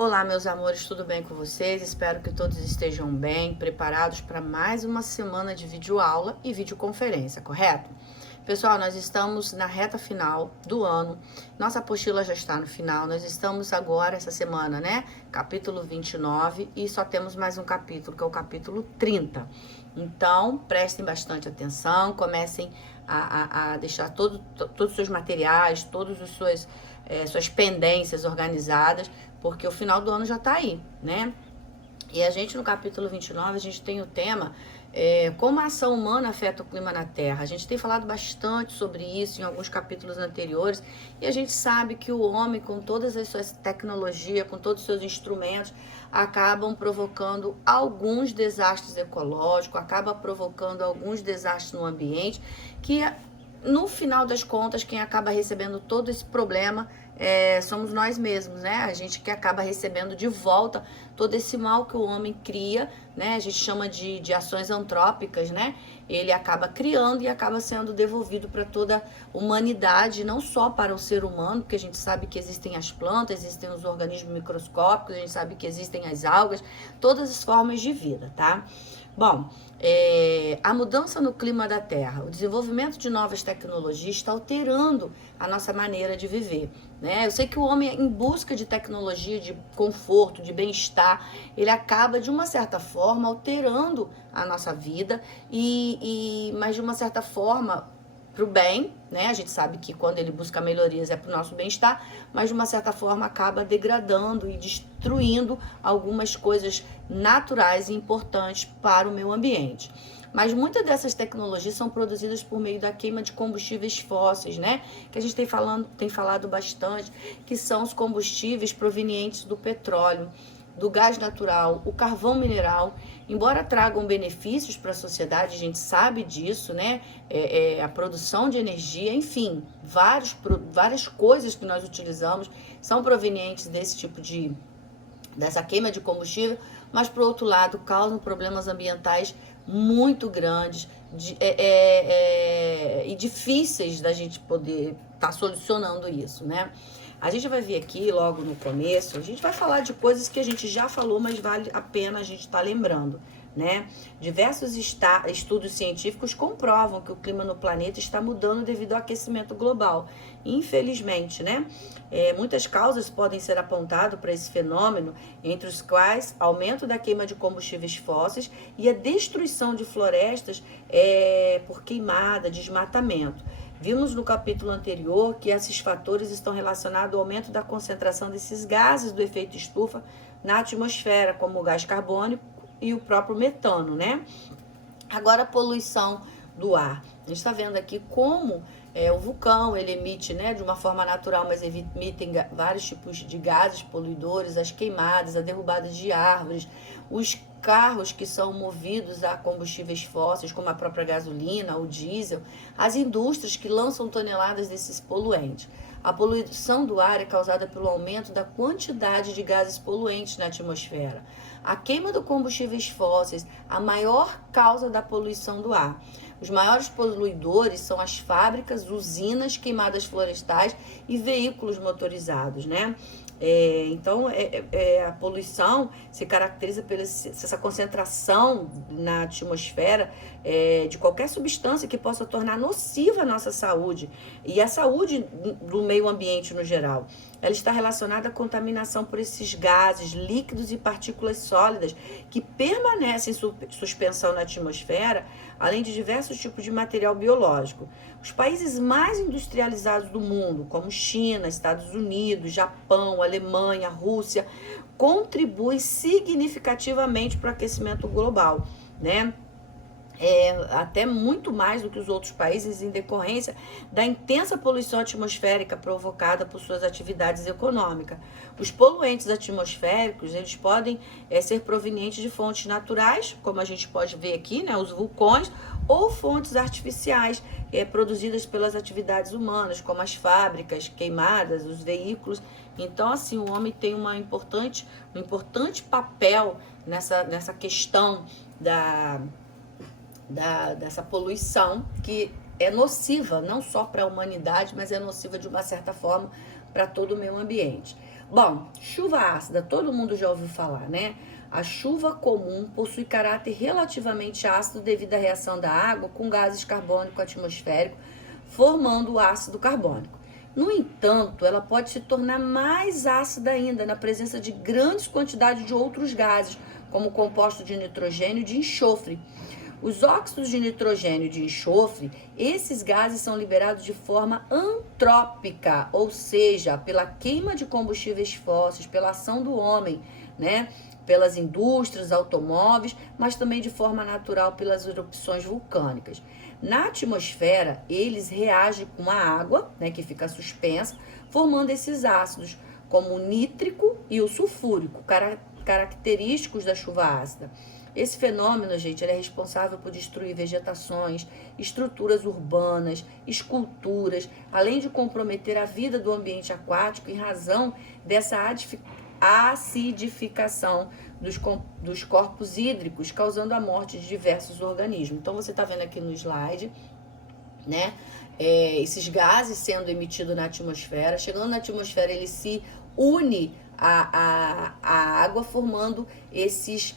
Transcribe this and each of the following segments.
Olá, meus amores, tudo bem com vocês? Espero que todos estejam bem, preparados para mais uma semana de videoaula e videoconferência, correto? Pessoal, nós estamos na reta final do ano, nossa apostila já está no final, nós estamos agora, essa semana, né? Capítulo 29 e só temos mais um capítulo, que é o capítulo 30. Então, prestem bastante atenção, comecem a deixar todos os seus materiais, todas as suas pendências organizadas, porque o final do ano já tá aí, né? E a gente, no capítulo 29, a gente tem o tema como a ação humana afeta o clima na Terra. A gente tem falado bastante sobre isso em alguns capítulos anteriores, e a gente sabe que o homem, com todas as suas tecnologias, com todos os seus instrumentos, acabam provocando alguns desastres ecológicos, acaba provocando alguns desastres no ambiente, que no final das contas, quem acaba recebendo todo esse problema somos nós mesmos, né? A gente que acaba recebendo de volta todo esse mal que o homem cria, né? A gente chama de ações antrópicas, né? Ele acaba criando e acaba sendo devolvido para toda a humanidade, não só para o ser humano, porque a gente sabe que existem as plantas, existem os organismos microscópicos, a gente sabe que existem as algas, todas as formas de vida, tá? Bom, a mudança no clima da Terra, o desenvolvimento de novas tecnologias está alterando a nossa maneira de viver, né? Eu sei que o homem, em busca de tecnologia, de conforto, de bem-estar, ele acaba, de uma certa forma, alterando a nossa vida, mas de uma certa forma para o bem, né? A gente sabe que quando ele busca melhorias é para o nosso bem-estar, mas de uma certa forma acaba degradando e destruindo algumas coisas naturais e importantes para o meio ambiente. Mas muitas dessas tecnologias são produzidas por meio da queima de combustíveis fósseis, né? Que a gente tem falado bastante, que são os combustíveis provenientes do petróleo, do gás natural, o carvão mineral. Embora tragam benefícios para a sociedade, a gente sabe disso, né? A produção de energia, enfim, várias coisas que nós utilizamos são provenientes dessa queima de combustível, mas, por outro lado, causam problemas ambientais muito grandes e difíceis da gente poder estar solucionando isso, né? A gente vai ver aqui, logo no começo, a gente vai falar de coisas que a gente já falou, mas vale a pena a gente estar lembrando, né? Diversos estudos científicos comprovam que o clima no planeta está mudando devido ao aquecimento global. Infelizmente, né? Muitas causas podem ser apontadas para esse fenômeno, entre os quais aumento da queima de combustíveis fósseis e a destruição de florestas por queimada, desmatamento. Vimos no capítulo anterior que esses fatores estão relacionados ao aumento da concentração desses gases do efeito estufa na atmosfera, como o gás carbônico e o próprio metano, né? Agora, a poluição do ar. A gente está vendo aqui como o vulcão, ele emite, né, de uma forma natural, mas emitem vários tipos de gases poluidores, as queimadas, a derrubada de árvores, os carros que são movidos a combustíveis fósseis, como a própria gasolina, o diesel, as indústrias que lançam toneladas desses poluentes. A poluição do ar é causada pelo aumento da quantidade de gases poluentes na atmosfera. A queima de combustíveis fósseis, a maior causa da poluição do ar. Os maiores poluidores são as fábricas, usinas, queimadas florestais e veículos motorizados, né? Então, a poluição se caracteriza por essa concentração na atmosfera de qualquer substância que possa tornar nociva a nossa saúde e a saúde do meio ambiente no geral. Ela está relacionada à contaminação por esses gases, líquidos e partículas sólidas que permanecem em suspensão na atmosfera, além de diversos tipos de material biológico. Os países mais industrializados do mundo, como China, Estados Unidos, Japão, Alemanha, Rússia, contribuem significativamente para o aquecimento global, né? Até muito mais do que os outros países, em decorrência da intensa poluição atmosférica provocada por suas atividades econômicas. Os poluentes atmosféricos, eles podem ser provenientes de fontes naturais, como a gente pode ver aqui, né, os vulcões, ou fontes artificiais produzidas pelas atividades humanas, como as fábricas queimadas, os veículos. Então, assim, o homem tem um importante papel nessa questão dessa poluição, que é nociva não só para a humanidade, mas é nociva de uma certa forma para todo o meio ambiente. Bom, chuva ácida, todo mundo já ouviu falar, né? A chuva comum possui caráter relativamente ácido devido à reação da água com gases carbônico atmosférico, formando o ácido carbônico. No entanto, ela pode se tornar mais ácida ainda na presença de grandes quantidades de outros gases, como compostos de nitrogênio e de enxofre. Os óxidos de nitrogênio e de enxofre, esses gases são liberados de forma antrópica, ou seja, pela queima de combustíveis fósseis, pela ação do homem, né? Pelas indústrias, automóveis, mas também de forma natural pelas erupções vulcânicas. Na atmosfera, eles reagem com a água, né, que fica suspensa, formando esses ácidos, como o nítrico e o sulfúrico, característicos da chuva ácida. Esse fenômeno, gente, ele é responsável por destruir vegetações, estruturas urbanas, esculturas, além de comprometer a vida do ambiente aquático em razão dessa acidificação dos corpos hídricos, causando a morte de diversos organismos. Então, você está vendo aqui no slide, né? Esses gases sendo emitidos na atmosfera, chegando na atmosfera, ele se une à água, formando esses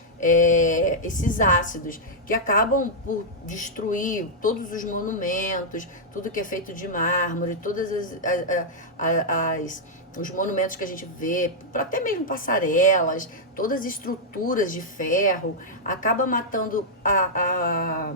ácidos que acabam por destruir todos os monumentos, tudo que é feito de mármore, todas os monumentos que a gente vê, até mesmo passarelas, todas as estruturas de ferro, acaba matando a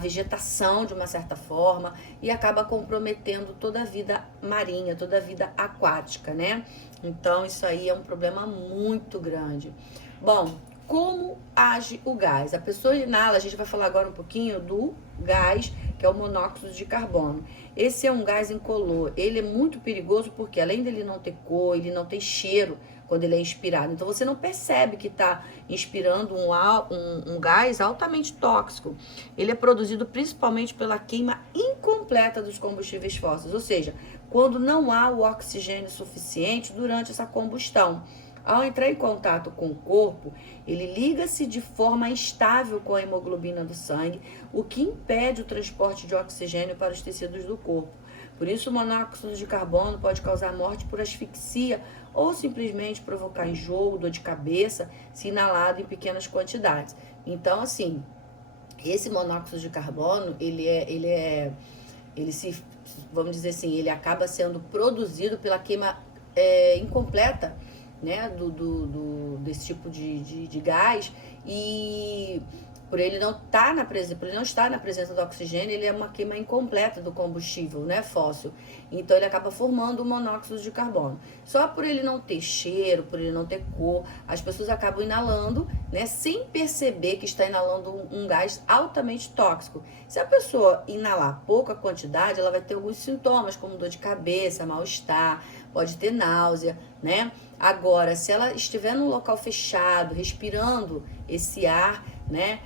vegetação de uma certa forma e acaba comprometendo toda a vida marinha, toda a vida aquática, né? Então isso aí é um problema muito grande. Bom, como age o gás? A pessoa inala, a gente vai falar agora um pouquinho do gás, que é o monóxido de carbono. Esse é um gás incolor, ele é muito perigoso porque além dele não ter cor, ele não tem cheiro quando ele é inspirado. Então você não percebe que está inspirando um gás altamente tóxico. Ele é produzido principalmente pela queima incompleta dos combustíveis fósseis, ou seja, quando não há o oxigênio suficiente durante essa combustão. Ao entrar em contato com o corpo, ele liga-se de forma instável com a hemoglobina do sangue, o que impede o transporte de oxigênio para os tecidos do corpo. Por isso, o monóxido de carbono pode causar morte por asfixia ou simplesmente provocar enjoo, dor de cabeça, se inalado em pequenas quantidades. Então, assim, esse monóxido de carbono, vamos dizer assim, ele acaba sendo produzido pela queima incompleta, né, desse tipo de gás, e por ele não estar na presença do oxigênio, ele é uma queima incompleta do combustível, né, fóssil. Então ele acaba formando o monóxido de carbono. Só por ele não ter cheiro, por ele não ter cor, as pessoas acabam inalando, né, sem perceber que está inalando um gás altamente tóxico. Se a pessoa inalar pouca quantidade, ela vai ter alguns sintomas, como dor de cabeça, mal-estar, pode ter náusea, né? Agora, se ela estiver num local fechado, respirando esse ar, né,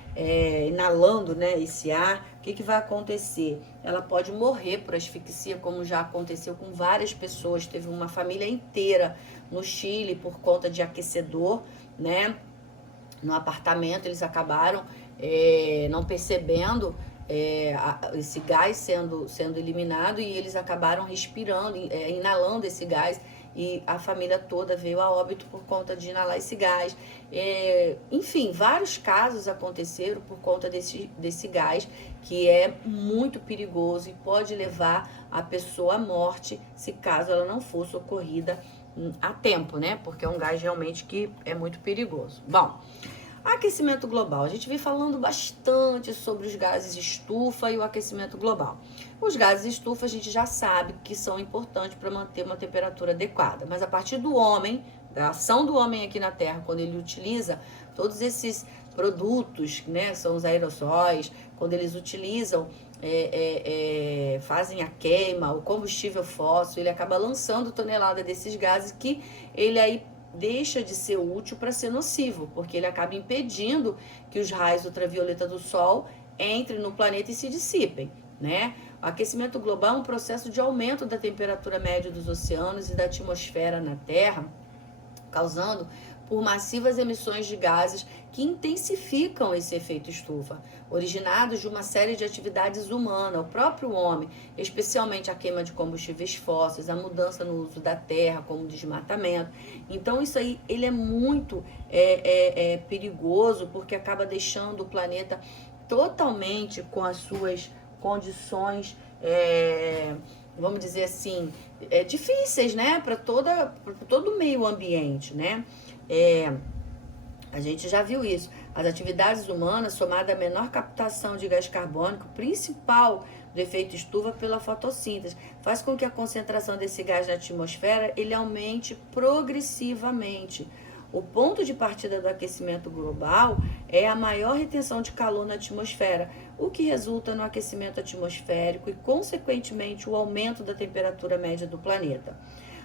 inalando, né, esse ar, o que vai acontecer? Ela pode morrer por asfixia, como já aconteceu com várias pessoas. Teve uma família inteira no Chile por conta de aquecedor, né, no apartamento. Eles acabaram não percebendo esse gás sendo eliminado, e eles acabaram respirando, inalando esse gás, e a família toda veio a óbito por conta de inalar esse gás. Enfim, vários casos aconteceram por conta desse gás, que é muito perigoso e pode levar a pessoa à morte, se caso ela não for socorrida a tempo, né? Porque é um gás realmente que é muito perigoso. Bom, aquecimento global. A gente vem falando bastante sobre os gases estufa e o aquecimento global. Os gases estufa a gente já sabe que são importantes para manter uma temperatura adequada, mas a partir do homem, da ação do homem aqui na Terra, quando ele utiliza todos esses produtos, né, são os aerossóis, quando eles utilizam, fazem a queima, o combustível fóssil, ele acaba lançando tonelada desses gases que ele aí deixa de ser útil para ser nocivo, porque ele acaba impedindo que os raios ultravioleta do Sol entrem no planeta e se dissipem, né? O aquecimento global é um processo de aumento da temperatura média dos oceanos e da atmosfera na Terra, causando por massivas emissões de gases que intensificam esse efeito estufa, originados de uma série de atividades humanas, o próprio homem, especialmente a queima de combustíveis fósseis, a mudança no uso da terra, como o desmatamento. Então isso aí ele é muito perigoso, porque acaba deixando o planeta totalmente com as suas condições, vamos dizer assim, difíceis, né, para todo o meio ambiente, né? A gente já viu isso. As atividades humanas, somada à menor captação de gás carbônico, principal do efeito estufa pela fotossíntese, faz com que a concentração desse gás na atmosfera ele aumente progressivamente. O ponto de partida do aquecimento global é a maior retenção de calor na atmosfera, o que resulta no aquecimento atmosférico e, consequentemente, o aumento da temperatura média do planeta.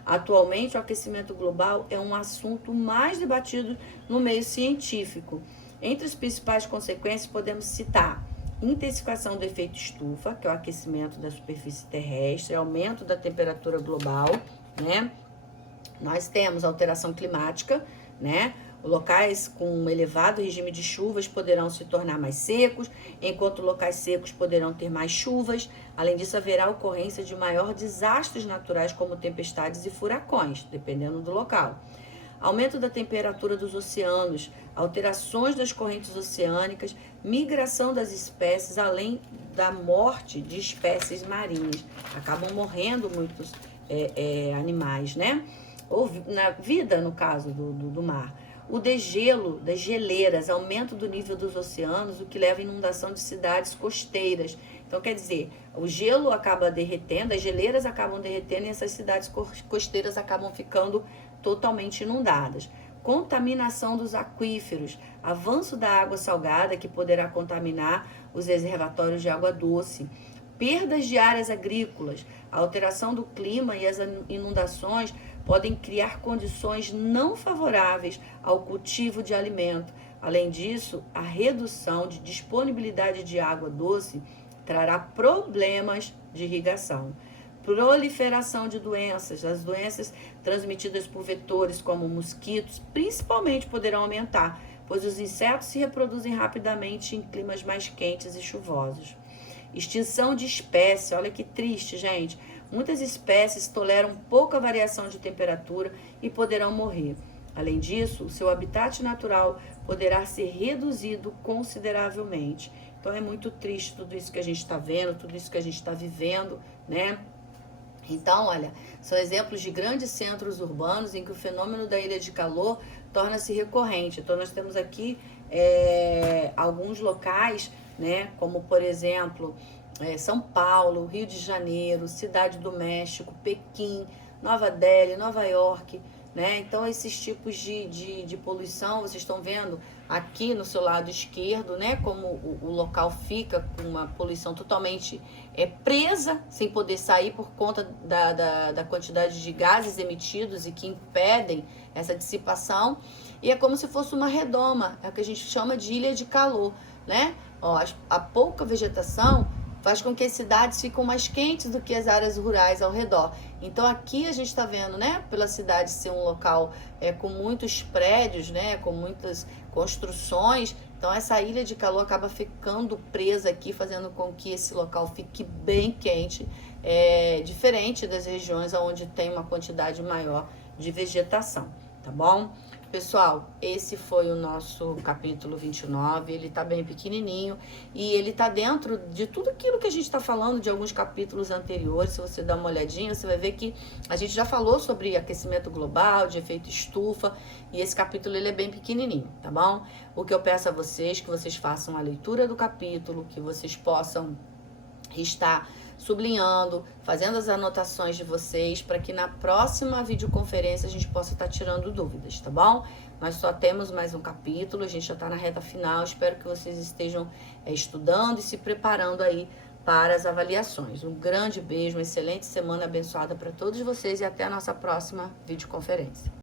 Atualmente, o aquecimento global é um assunto mais debatido no meio científico. Entre as principais consequências, podemos citar intensificação do efeito estufa, que é o aquecimento da superfície terrestre, aumento da temperatura global, né? Nós temos alteração climática, né? Locais com elevado regime de chuvas poderão se tornar mais secos, enquanto locais secos poderão ter mais chuvas. Além disso, haverá ocorrência de maiores desastres naturais, como tempestades e furacões, dependendo do local. Aumento da temperatura dos oceanos, alterações das correntes oceânicas, migração das espécies, além da morte de espécies marinhas. Acabam morrendo muitos animais, né? Ou na vida, no caso do mar. O degelo das geleiras, aumento do nível dos oceanos, o que leva à inundação de cidades costeiras. Então, quer dizer, o gelo acaba derretendo, as geleiras acabam derretendo e essas cidades costeiras acabam ficando totalmente inundadas. Contaminação dos aquíferos, avanço da água salgada, que poderá contaminar os reservatórios de água doce. Perdas de áreas agrícolas, a alteração do clima e as inundações podem criar condições não favoráveis ao cultivo de alimento. Além disso, a redução de disponibilidade de água doce trará problemas de irrigação. Proliferação de doenças. As doenças transmitidas por vetores como mosquitos, principalmente, poderão aumentar, pois os insetos se reproduzem rapidamente em climas mais quentes e chuvosos. Extinção de espécies. Olha que triste, gente. Muitas espécies toleram pouca variação de temperatura e poderão morrer. Além disso, o seu habitat natural poderá ser reduzido consideravelmente. Então é muito triste tudo isso que a gente está vendo, tudo isso que a gente está vivendo, né? Então, olha, são exemplos de grandes centros urbanos em que o fenômeno da ilha de calor torna-se recorrente. Então nós temos aqui alguns locais, né? Como por exemplo, São Paulo, Rio de Janeiro, Cidade do México, Pequim, Nova Delhi, Nova York, né? Então esses tipos de poluição, vocês estão vendo aqui no seu lado esquerdo, né? Como o local fica com uma poluição totalmente presa, sem poder sair por conta da quantidade de gases emitidos e que impedem essa dissipação. E é como se fosse uma redoma, é o que a gente chama de ilha de calor, né? Ó, a pouca vegetação faz com que as cidades fiquem mais quentes do que as áreas rurais ao redor. Então aqui a gente está vendo, né, pela cidade ser um local com muitos prédios, né, com muitas construções, então essa ilha de calor acaba ficando presa aqui, fazendo com que esse local fique bem quente, diferente das regiões onde tem uma quantidade maior de vegetação, tá bom? Pessoal, esse foi o nosso capítulo 29, ele tá bem pequenininho e ele tá dentro de tudo aquilo que a gente tá falando de alguns capítulos anteriores. Se você dar uma olhadinha, você vai ver que a gente já falou sobre aquecimento global, de efeito estufa, e esse capítulo ele é bem pequenininho, tá bom? O que eu peço a vocês, que vocês façam a leitura do capítulo, que vocês possam estar sublinhando, fazendo as anotações de vocês, para que na próxima videoconferência a gente possa estar tirando dúvidas, tá bom? Nós só temos mais um capítulo, a gente já está na reta final, espero que vocês estejam estudando e se preparando aí para as avaliações. Um grande beijo, uma excelente semana abençoada para todos vocês e até a nossa próxima videoconferência.